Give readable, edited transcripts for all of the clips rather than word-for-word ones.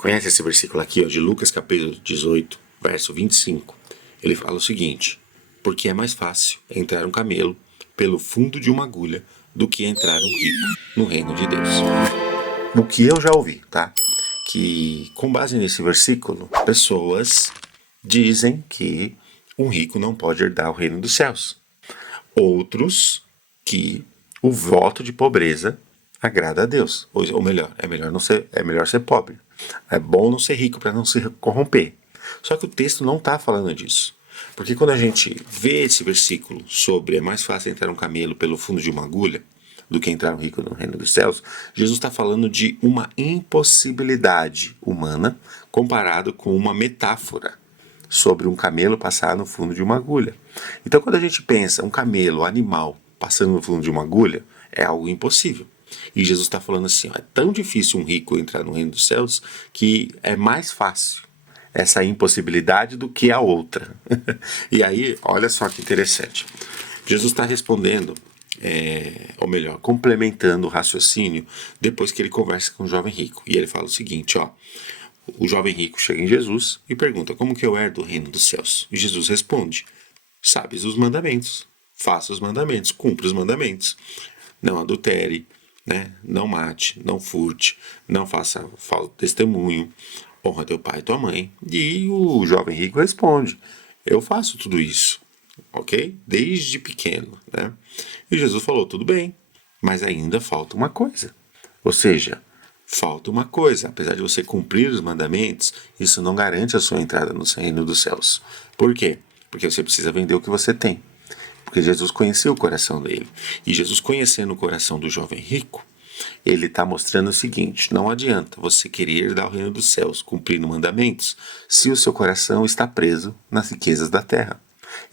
Conhece esse versículo aqui, ó, de Lucas capítulo 18, verso 25? Ele fala o seguinte: porque é mais fácil entrar um camelo pelo fundo de uma agulha do que entrar um rico no reino de Deus. O que eu já ouvi, tá? Que com base nesse versículo, pessoas dizem que um rico não pode herdar o reino dos céus. Outros que o voto de pobreza agrada a Deus. Ou melhor, é melhor ser pobre. É bom não ser rico para não se corromper. Só que o texto não está falando disso. Porque quando a gente vê esse versículo sobre é mais fácil entrar um camelo pelo fundo de uma agulha do que entrar um rico no reino dos céus, Jesus está falando de uma impossibilidade humana comparado com uma metáfora sobre um camelo passar no fundo de uma agulha. Então, quando a gente pensa um camelo, animal, passando no fundo de uma agulha, é algo impossível. E Jesus está falando assim, ó, é tão difícil um rico entrar no reino dos céus que é mais fácil essa impossibilidade do que a outra. E aí, olha só que interessante. Jesus está respondendo, ou melhor, complementando o raciocínio depois que ele conversa com o jovem rico. E ele fala o seguinte, ó, o jovem rico chega em Jesus e pergunta, como que eu herdo o reino dos céus? E Jesus responde, sabes os mandamentos, faça os mandamentos, cumpra os mandamentos. Não adultere, né? Não mate, não furte, não faça falso testemunho, honra teu pai e tua mãe. E o jovem rico responde, eu faço tudo isso, ok? Desde pequeno, né? E Jesus falou, tudo bem, mas ainda falta uma coisa. Ou seja, falta uma coisa. Apesar de você cumprir os mandamentos, isso não garante a sua entrada no reino dos céus. Por quê? Porque você precisa vender o que você tem. Porque Jesus conhecia o coração dele. E Jesus, conhecendo o coração do jovem rico, ele está mostrando o seguinte, não adianta você querer herdar o reino dos céus cumprindo mandamentos se o seu coração está preso nas riquezas da terra.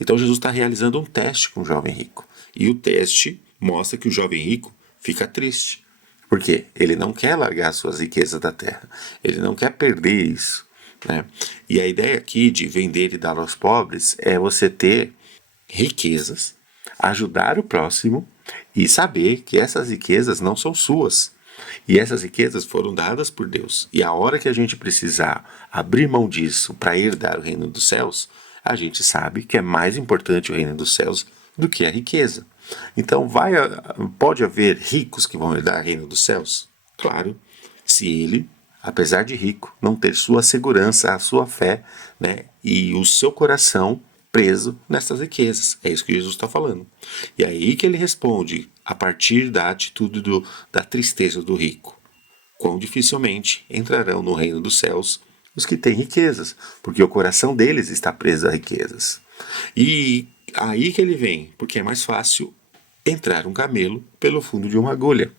Então Jesus está realizando um teste com o jovem rico. E o teste mostra que o jovem rico fica triste. Porque ele não quer largar suas riquezas da terra. Ele não quer perder isso, né? E a ideia aqui de vender e dar aos pobres é você ter riquezas, ajudar o próximo e saber que essas riquezas não são suas. E essas riquezas foram dadas por Deus. E a hora que a gente precisar abrir mão disso para herdar o reino dos céus, a gente sabe que é mais importante o reino dos céus do que a riqueza. Então pode haver ricos que vão herdar o reino dos céus? Claro, se ele, apesar de rico, não ter sua segurança, a sua fé, né, e o seu coração preso nessas riquezas. É isso que Jesus está falando. E aí que ele responde, a partir da atitude da tristeza do rico. Quão dificilmente entrarão no reino dos céus os que têm riquezas, porque o coração deles está preso a riquezas. E aí que ele vem, porque é mais fácil entrar um camelo pelo fundo de uma agulha.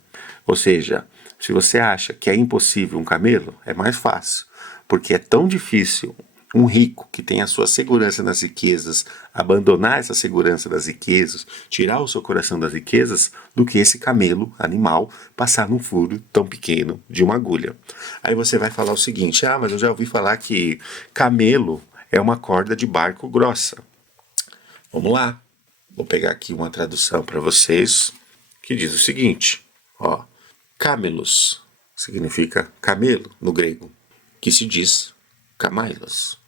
Ou seja, se você acha que é impossível um camelo, é mais fácil, porque é tão difícil um rico que tem a sua segurança nas riquezas abandonar essa segurança das riquezas, tirar o seu coração das riquezas, do que esse camelo, animal, passar num furo tão pequeno de uma agulha. Aí você vai falar o seguinte, mas eu já ouvi falar que camelo é uma corda de barco grossa. Vamos lá, vou pegar aqui uma tradução para vocês que diz o seguinte, ó, camelos significa camelo no grego, que se diz camailos,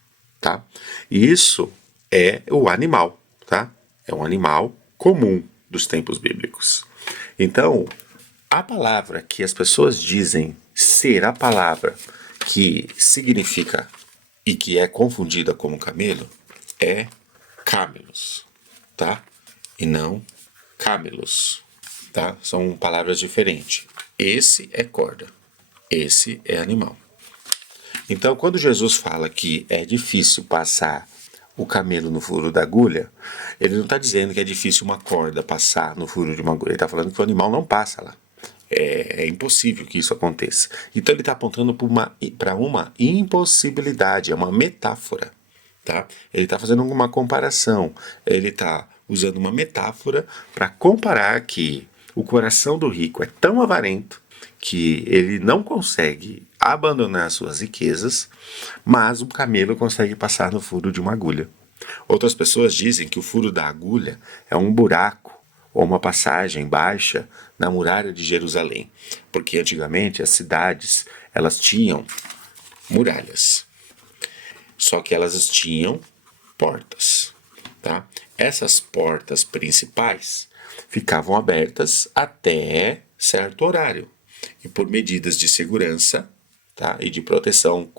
tá? E isso é o animal, tá? É um animal comum dos tempos bíblicos. Então, a palavra que as pessoas dizem ser a palavra que significa e que é confundida como camelo é camelos, tá? E não camelos, tá? São palavras diferentes. Esse é corda, esse é animal. Então, quando Jesus fala que é difícil passar o camelo no furo da agulha, ele não está dizendo que é difícil uma corda passar no furo de uma agulha. Ele está falando que o animal não passa lá. É impossível que isso aconteça. Então, ele está apontando para uma impossibilidade, é uma metáfora. Tá? Ele está fazendo uma comparação. Ele está usando uma metáfora para comparar que o coração do rico é tão avarento que ele não consegue abandonar suas riquezas, mas o camelo consegue passar no furo de uma agulha. Outras pessoas dizem que o furo da agulha é um buraco ou uma passagem baixa na muralha de Jerusalém, porque antigamente as cidades elas tinham muralhas. Só que elas tinham portas, tá? Essas portas principais ficavam abertas até certo horário. E por medidas de segurança, tá, e de proteção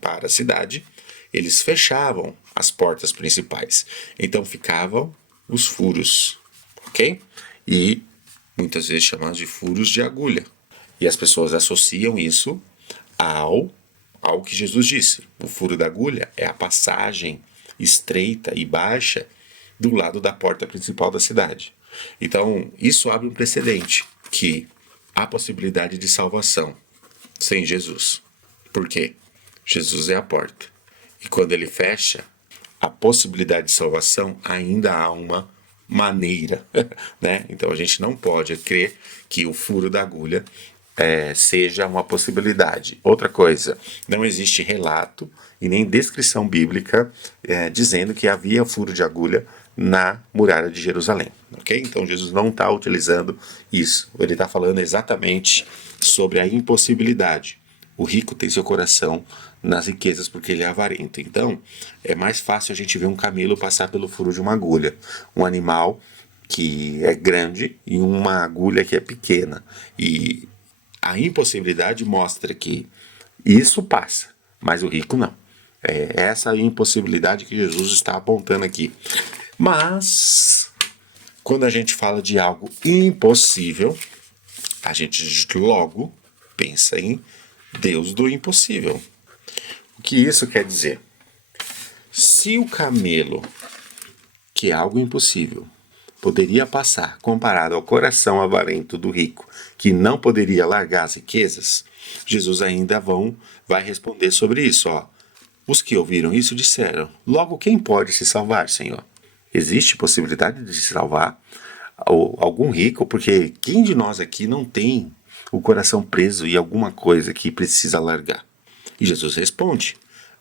para a cidade, eles fechavam as portas principais. Então ficavam os furos, ok? E muitas vezes chamados de furos de agulha. E as pessoas associam isso ao que Jesus disse. O furo da agulha é a passagem estreita e baixa do lado da porta principal da cidade. Então, isso abre um precedente, que há possibilidade de salvação sem Jesus. Por quê? Jesus é a porta. E quando ele fecha, a possibilidade de salvação ainda há uma maneira, né? Então a gente não pode crer que o furo da agulha seja uma possibilidade. Outra coisa, não existe relato e nem descrição bíblica dizendo que havia furo de agulha na muralha de Jerusalém, ok? Então Jesus não está utilizando isso. Ele está falando exatamente sobre a impossibilidade. O rico tem seu coração nas riquezas porque ele é avarento. Então, é mais fácil a gente ver um camelo passar pelo furo de uma agulha. Um animal que é grande e uma agulha que é pequena. E a impossibilidade mostra que isso passa, mas o rico não. É essa impossibilidade que Jesus está apontando aqui. Mas, quando a gente fala de algo impossível, a gente logo pensa em Deus do impossível. O que isso quer dizer? Se o camelo, que é algo impossível, poderia passar comparado ao coração avarento do rico, que não poderia largar as riquezas, Jesus ainda vai responder sobre isso. Os que ouviram isso disseram: logo, quem pode se salvar, Senhor? Existe possibilidade de se salvar algum rico? Porque quem de nós aqui não tem o coração preso em alguma coisa que precisa largar? E Jesus responde: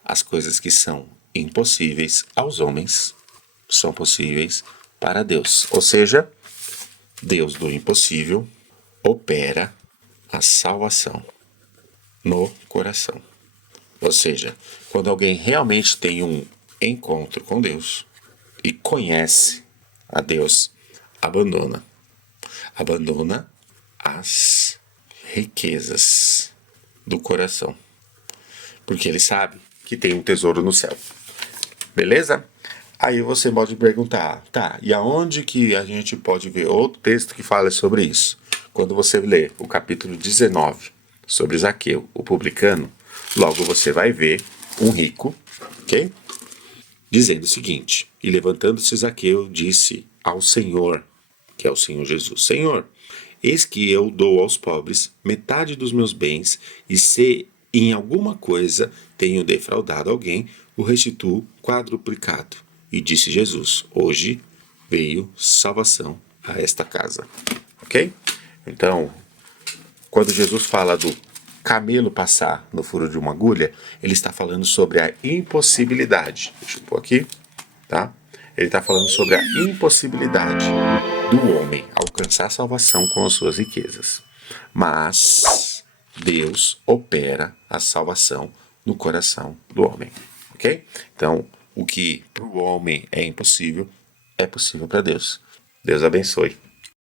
as coisas que são impossíveis aos homens são possíveis para Deus. Ou seja, Deus do impossível opera a salvação no coração. Ou seja, quando alguém realmente tem um encontro com Deus e conhece a Deus, abandona as riquezas do coração, porque ele sabe que tem um tesouro no céu. Beleza? Aí você pode perguntar, tá, e aonde que a gente pode ver outro texto que fala sobre isso? Quando você lê o capítulo 19 sobre Zaqueu, o publicano, logo você vai ver um rico, ok? Dizendo o seguinte: e levantando-se Zaqueu, disse ao Senhor, que é o Senhor Jesus: Senhor, eis que eu dou aos pobres metade dos meus bens, e se em alguma coisa tenho defraudado alguém, o restituo quadruplicado. E disse Jesus: hoje veio salvação a esta casa. Ok? Então, quando Jesus fala do camelo passar no furo de uma agulha, ele está falando sobre a impossibilidade. Deixa eu pôr aqui, tá? Ele está falando sobre a impossibilidade do homem alcançar a salvação com as suas riquezas. Mas Deus opera a salvação no coração do homem, ok? Então, o que para o homem é impossível, é possível para Deus. Deus abençoe.